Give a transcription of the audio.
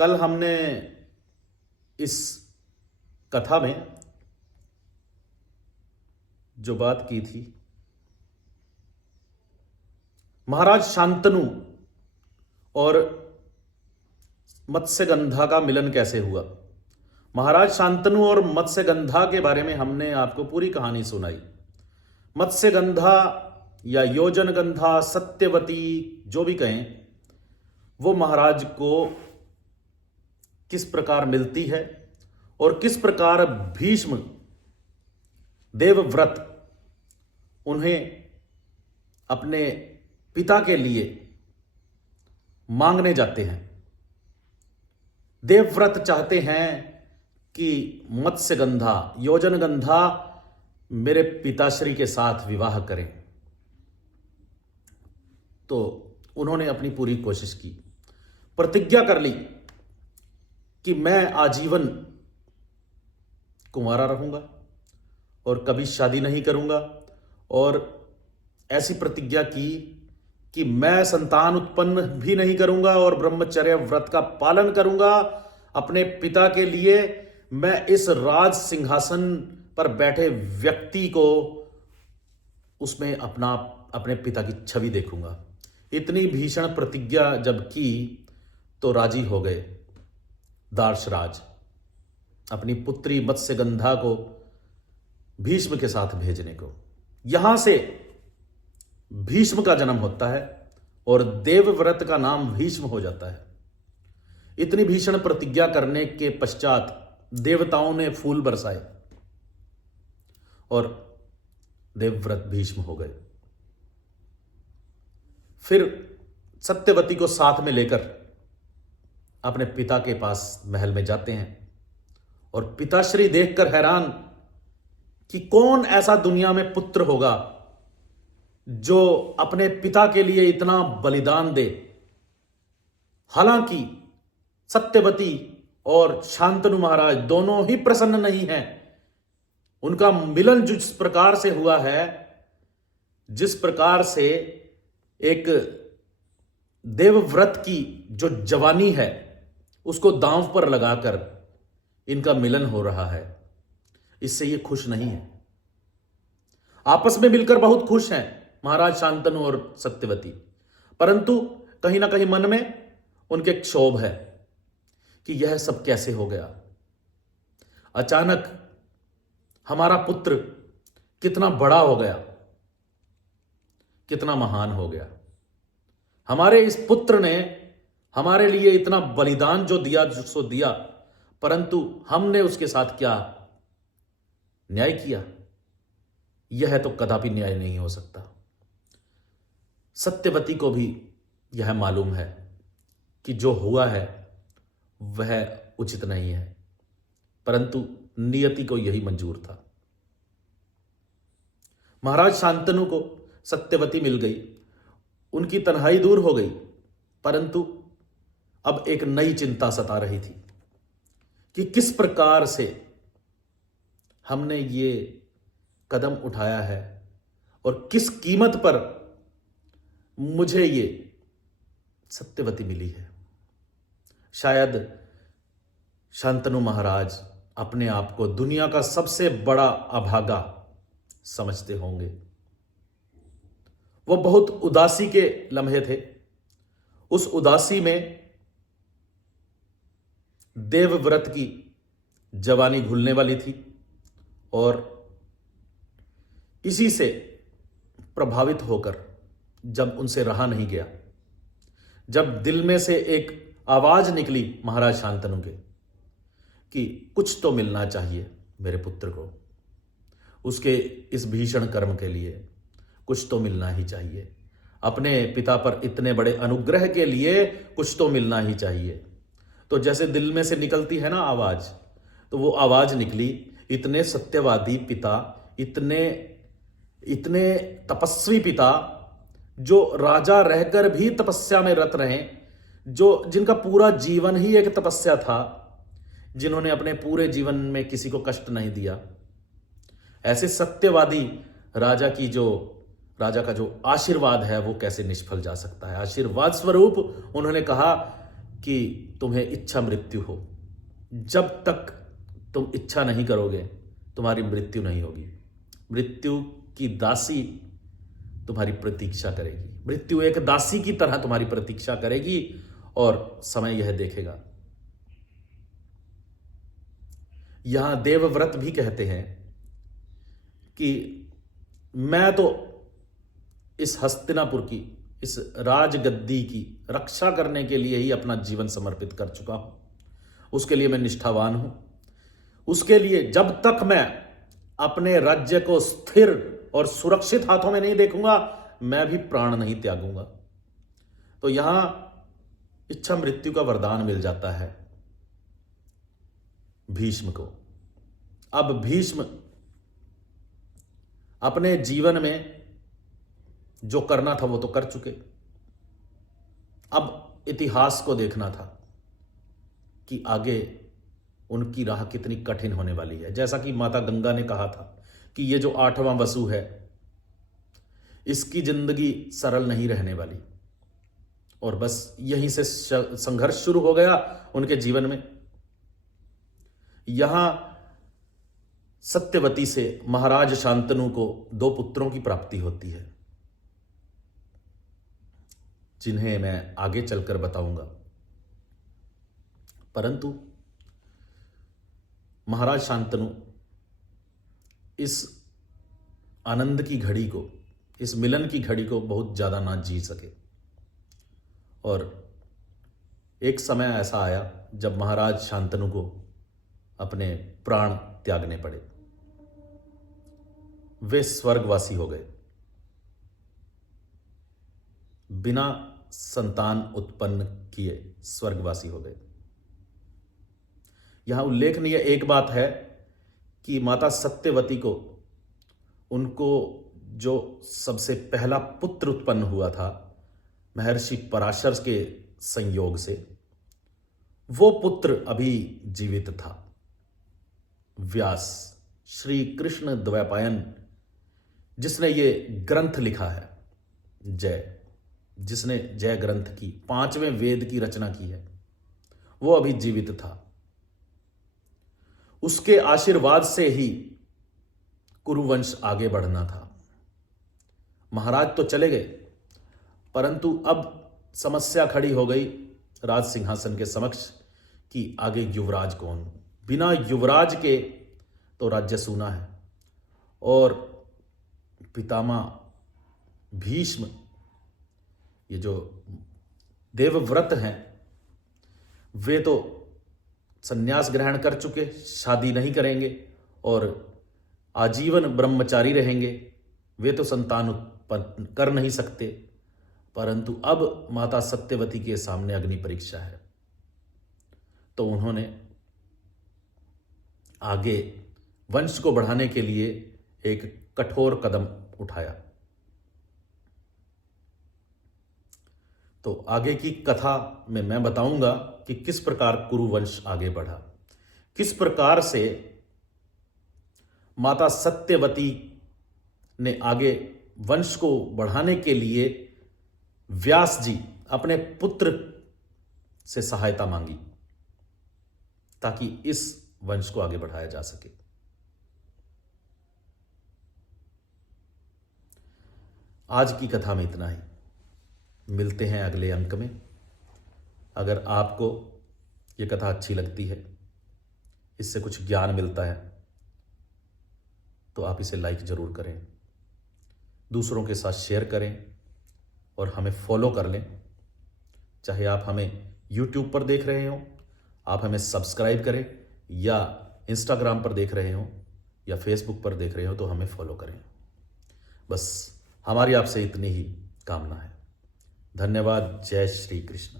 कल हमने इस कथा में जो बात की थी, महाराज शांतनु और मत्स्यगंधा का मिलन कैसे हुआ। महाराज शांतनु और मत्स्यगंधा के बारे में हमने आपको पूरी कहानी सुनाई। मत्स्यगंधा या योजनगंधा, सत्यवती, जो भी कहें, वो महाराज को किस प्रकार मिलती है और किस प्रकार भीष्म देवव्रत उन्हें अपने पिता के लिए मांगने जाते हैं। देवव्रत चाहते हैं कि मत्स्यगंधा, योजनगंधा मेरे पिताश्री के साथ विवाह करें। तो उन्होंने अपनी पूरी कोशिश की, प्रतिज्ञा कर ली कि मैं आजीवन कुंवारा रहूंगा और कभी शादी नहीं करूंगा, और ऐसी प्रतिज्ञा की कि मैं संतान उत्पन्न भी नहीं करूंगा और ब्रह्मचर्य व्रत का पालन करूंगा। अपने पिता के लिए मैं इस राज सिंहासन पर बैठे व्यक्ति को उसमें अपने पिता की छवि देखूंगा। इतनी भीषण प्रतिज्ञा जब की तो राजी हो गए दार्शराज अपनी पुत्री मत्स्यगंधा को भीष्म के साथ भेजने को। यहां से भीष्म का जन्म होता है और देवव्रत का नाम भीष्म हो जाता है। इतनी भीषण प्रतिज्ञा करने के पश्चात देवताओं ने फूल बरसाए और देवव्रत भीष्म हो गए। फिर सत्यवती को साथ में लेकर अपने पिता के पास महल में जाते हैं और पिताश्री देखकर हैरान कि कौन ऐसा दुनिया में पुत्र होगा जो अपने पिता के लिए इतना बलिदान दे। हालांकि सत्यवती और शांतनु महाराज दोनों ही प्रसन्न नहीं हैं। उनका मिलन जिस प्रकार से हुआ है, जिस प्रकार से एक देवव्रत की जो जवानी है उसको दांव पर लगाकर इनका मिलन हो रहा है, इससे ये खुश नहीं है। आपस में मिलकर बहुत खुश हैं महाराज शांतनु और सत्यवती, परंतु कहीं ना कहीं मन में उनके क्षोभ है कि यह सब कैसे हो गया। अचानक हमारा पुत्र कितना बड़ा हो गया, कितना महान हो गया। हमारे इस पुत्र ने हमारे लिए इतना बलिदान जो दिया, जो दिया, परंतु हमने उसके साथ क्या न्याय किया। यह तो कदापि न्याय नहीं हो सकता। सत्यवती को भी यह मालूम है कि जो हुआ है वह उचित नहीं है, परंतु नियति को यही मंजूर था। महाराज शांतनु को सत्यवती मिल गई, उनकी तन्हाई दूर हो गई, परंतु अब एक नई चिंता सता रही थी कि किस प्रकार से हमने ये कदम उठाया है और किस कीमत पर मुझे ये सत्यवती मिली है। शायद शांतनु महाराज अपने आप को दुनिया का सबसे बड़ा अभागा समझते होंगे। वो बहुत उदासी के लम्हे थे। उस उदासी में देवव्रत की जवानी घुलने वाली थी और इसी से प्रभावित होकर जब उनसे रहा नहीं गया, जब दिल में से एक आवाज निकली महाराज शांतनु के कि कुछ तो मिलना चाहिए मेरे पुत्र को, उसके इस भीषण कर्म के लिए कुछ तो मिलना ही चाहिए, अपने पिता पर इतने बड़े अनुग्रह के लिए कुछ तो मिलना ही चाहिए। तो जैसे दिल में से निकलती है ना आवाज, तो वो आवाज निकली। इतने सत्यवादी पिता, इतने तपस्वी पिता, जो राजा रहकर भी तपस्या में रत रहे, जिनका पूरा जीवन ही एक तपस्या था, जिन्होंने अपने पूरे जीवन में किसी को कष्ट नहीं दिया, ऐसे सत्यवादी राजा का जो आशीर्वाद है वो कैसे निष्फल जा सकता है। आशीर्वाद स्वरूप उन्होंने कहा कि तुम्हें इच्छा मृत्यु हो। जब तक तुम इच्छा नहीं करोगे तुम्हारी मृत्यु नहीं होगी। मृत्यु की दासी तुम्हारी प्रतीक्षा करेगी। मृत्यु एक दासी की तरह तुम्हारी प्रतीक्षा करेगी और समय यह देखेगा। यहां देवव्रत भी कहते हैं कि मैं तो इस हस्तिनापुर की, इस राजगद्दी की रक्षा करने के लिए ही अपना जीवन समर्पित कर चुका हूं। उसके लिए मैं निष्ठावान हूं। उसके लिए जब तक मैं अपने राज्य को स्थिर और सुरक्षित हाथों में नहीं देखूंगा मैं भी प्राण नहीं त्यागूंगा। तो यहां इच्छा मृत्यु का वरदान मिल जाता है भीष्म को। अब भीष्म अपने जीवन में जो करना था वो तो कर चुके। अब इतिहास को देखना था कि आगे उनकी राह कितनी कठिन होने वाली है। जैसा कि माता गंगा ने कहा था कि ये जो 8वां वसु है इसकी जिंदगी सरल नहीं रहने वाली। और बस यहीं से संघर्ष शुरू हो गया उनके जीवन में। यहां सत्यवती से महाराज शांतनु को 2 पुत्रों की प्राप्ति होती है, जिन्हें मैं आगे चलकर बताऊंगा। परंतु महाराज शांतनु इस आनंद की घड़ी को, इस मिलन की घड़ी को बहुत ज्यादा ना जी सके। और एक समय ऐसा आया जब महाराज शांतनु को अपने प्राण त्यागने पड़े। वे स्वर्गवासी हो गए, बिना संतान उत्पन्न किए स्वर्गवासी हो गए। यहां उल्लेखनीय एक बात है कि माता सत्यवती को, उनको जो सबसे पहला पुत्र उत्पन्न हुआ था महर्षि पराशर के संयोग से, वो पुत्र अभी जीवित था। व्यास, श्री कृष्ण द्वैपायन, जिसने ये ग्रंथ लिखा है जय, जिसने जय ग्रंथ की 5वें वेद की रचना की है, वो अभी जीवित था। उसके आशीर्वाद से ही कुरुवंश आगे बढ़ना था। महाराज तो चले गए, परंतु अब समस्या खड़ी हो गई राज सिंहासन के समक्ष कि आगे युवराज कौन। बिना युवराज के तो राज्य सूना है। और पितामह भीष्म, ये जो देवव्रत हैं, वे तो संन्यास ग्रहण कर चुके, शादी नहीं करेंगे और आजीवन ब्रह्मचारी रहेंगे। वे तो संतान उत्पन्न कर नहीं सकते। परंतु अब माता सत्यवती के सामने अग्नि परीक्षा है, तो उन्होंने आगे वंश को बढ़ाने के लिए एक कठोर कदम उठाया। तो आगे की कथा में मैं बताऊंगा कि किस प्रकार कुरुवंश आगे बढ़ा, किस प्रकार से माता सत्यवती ने आगे वंश को बढ़ाने के लिए व्यास जी अपने पुत्र से सहायता मांगी ताकि इस वंश को आगे बढ़ाया जा सके। आज की कथा में इतना ही। मिलते हैं अगले अंक में। अगर आपको ये कथा अच्छी लगती है, इससे कुछ ज्ञान मिलता है, तो आप इसे लाइक जरूर करें, दूसरों के साथ शेयर करें और हमें फॉलो कर लें। चाहे आप हमें YouTube पर देख रहे हो, आप हमें सब्सक्राइब करें, या इंस्टाग्राम पर देख रहे हो या फेसबुक पर देख रहे हो तो हमें फॉलो करें। बस हमारी आपसे इतनी ही कामना है। धन्यवाद। जय श्री कृष्ण।